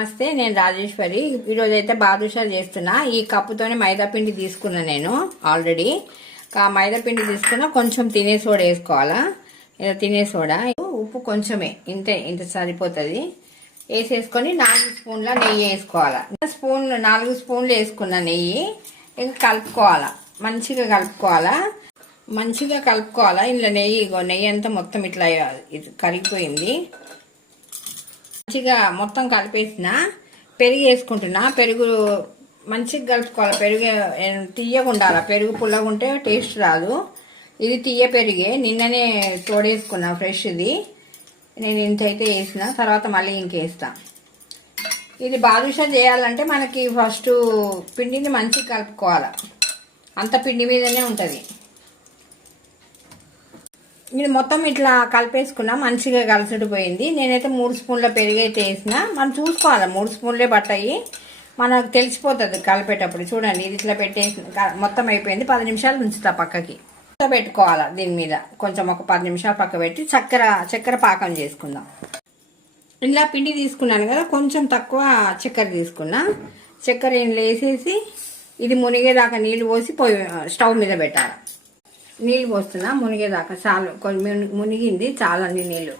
నమస్తే, నేను రాజేశ్వరి. ఈరోజు అయితే బాదుషాలు చేస్తున్నా. ఈ కప్పుతోనే మైదా పిండి తీసుకున్నా నేను ఆల్రెడీ. మైదా పిండి తీసుకున్నా, కొంచెం తినే సోడా వేసుకోవాలా. ఇలా తినే సోడా, ఉప్పు కొంచెమే, ఇంత సరిపోతుంది. వేసేసుకొని 4 స్పూన్ల నెయ్యి వేసుకోవాలా. 4 స్పూన్లు వేసుకున్నా నెయ్యి. ఇంకా కలుపుకోవాలా, మంచిగా కలుపుకోవాలా. ఇందులో నెయ్యి అంతా మొత్తం ఇట్లా కరిగిపోయింది. మంచిగా మొత్తం కలిపేసిన పెరుగు వేసుకుంటున్నా. పెరుగు మంచిగా కలుపుకోవాలి. పెరుగు తీయగా ఉండాలి. పెరుగు పుల్లగా ఉంటే టేస్ట్ రాదు. ఇది తీయ పెరిగే, నిన్ననే తోడేసుకున్నా ఫ్రెష్ది. నేను ఇంతైతే వేసిన, తర్వాత మళ్ళీ ఇంకేస్తా. ఇది బాదుషా చేయాలంటే మనకి ఫస్ట్ పిండిని మంచిగా కలుపుకోవాలి. అంత పిండి మీదనే ఉంటుంది. ఇది మొత్తం ఇట్లా కలిపేసుకున్నా, మంచిగా కలిసిడిపోయింది. నేనైతే 3 స్పూన్ల పెరుగు అయితే వేసిన. మనం చూసుకోవాలి, 3 స్పూన్లే పట్టాయి. మనకు తెలిసిపోతుంది కలిపేటప్పుడు. చూడండి, ఇది ఇట్లా పెట్టేసి మొత్తం అయిపోయింది. 10 నిమిషాలు ఉంచుతా పక్కకి. పెట్టుకోవాలి. దీని మీద కొంచెం ఒక 10 నిమిషాలు పక్క పెట్టి చక్కెర పాకం చేసుకుందాం. ఇలా పిండి తీసుకున్నాను కదా, కొంచెం తక్కువ చక్కెర తీసుకున్నా. చక్కెర ఇందులో వేసేసి ఇది మునిగేదాకా నీళ్ళు పోసి స్టవ్ మీద పెట్టాలి. నీళ్ళు పోస్తున్నా మునిగేదాకా. చాలు, కొంచెం మునిగింది, చాలా నీళ్ళు.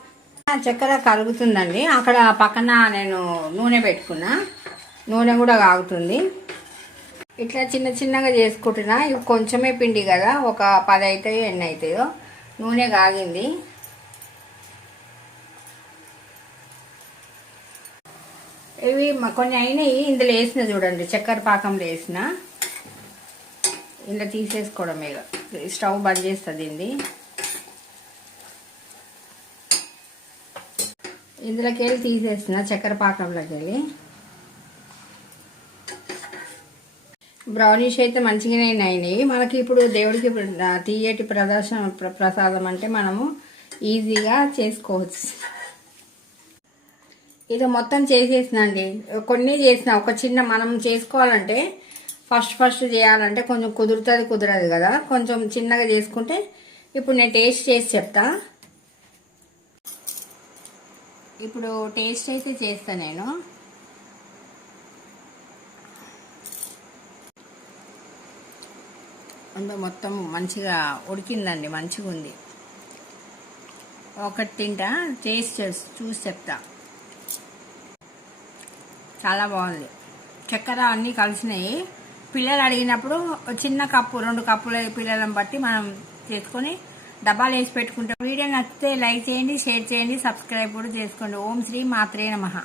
చక్కెర కరుగుతుందండి. అక్కడ పక్కన నేను నూనె పెట్టుకున్నా. నూనె కూడా కాగుతుంది. ఇట్లా చిన్నగా చేసుకుంటున్నా. ఇవి కొంచెమే పిండి కదా, ఒక 10 అవుతాయో ఎన్ని అవుతాయో. నూనె కాగింది. ఇవి కొన్ని అయినాయి. ఇందులో వేసిన, చూడండి, చక్కెర పాకంలో వేసిన. ఇలా తీసేసుకోవడం. ఇక స్టవ్ బంద్ చేస్తుంది. ఇందులోకి వెళ్ళి తీసేసిన, చక్కెర పాకంలోకి వెళ్ళి. బ్రౌనిష్ అయితే మంచిగానే అయినాయి. మనకి ఇప్పుడు దేవుడికి తీయటి ప్రసాదం అంటే మనము ఈజీగా చేసుకోవచ్చు. ఇది మొత్తం చేసేసినండి. కొన్ని చేసిన, ఒక చిన్న మనం చేసుకోవాలంటే ఫస్ట్ చేయాలంటే కొంచెం కుదరదు కదా. కొంచెం చిన్నగా చేసుకుంటే, ఇప్పుడు నేను టేస్ట్ చేసి చెప్తా. ఇప్పుడు టేస్ట్ అయితే చేస్తా నేను. మొత్తం మంచిగా ఉడికిందండి, మంచిగా ఉంది. ఒకటి తింటా, టేస్ట్ చూసి చెప్తా. చాలా బాగుంది. చక్కెర అన్నీ కలిసినాయి. పిల్లలు అడిగినప్పుడు చిన్న కప్పు, 2 కప్పుల పిల్లలను బట్టి మనం చేసుకొని డబ్బాలు వేసి పెట్టుకుంటాం. వీడియో నచ్చితే లైక్ చేయండి, షేర్ చేయండి, సబ్స్క్రైబ్ కూడా చేసుకోండి. ఓం శ్రీ మాత్రే నమః.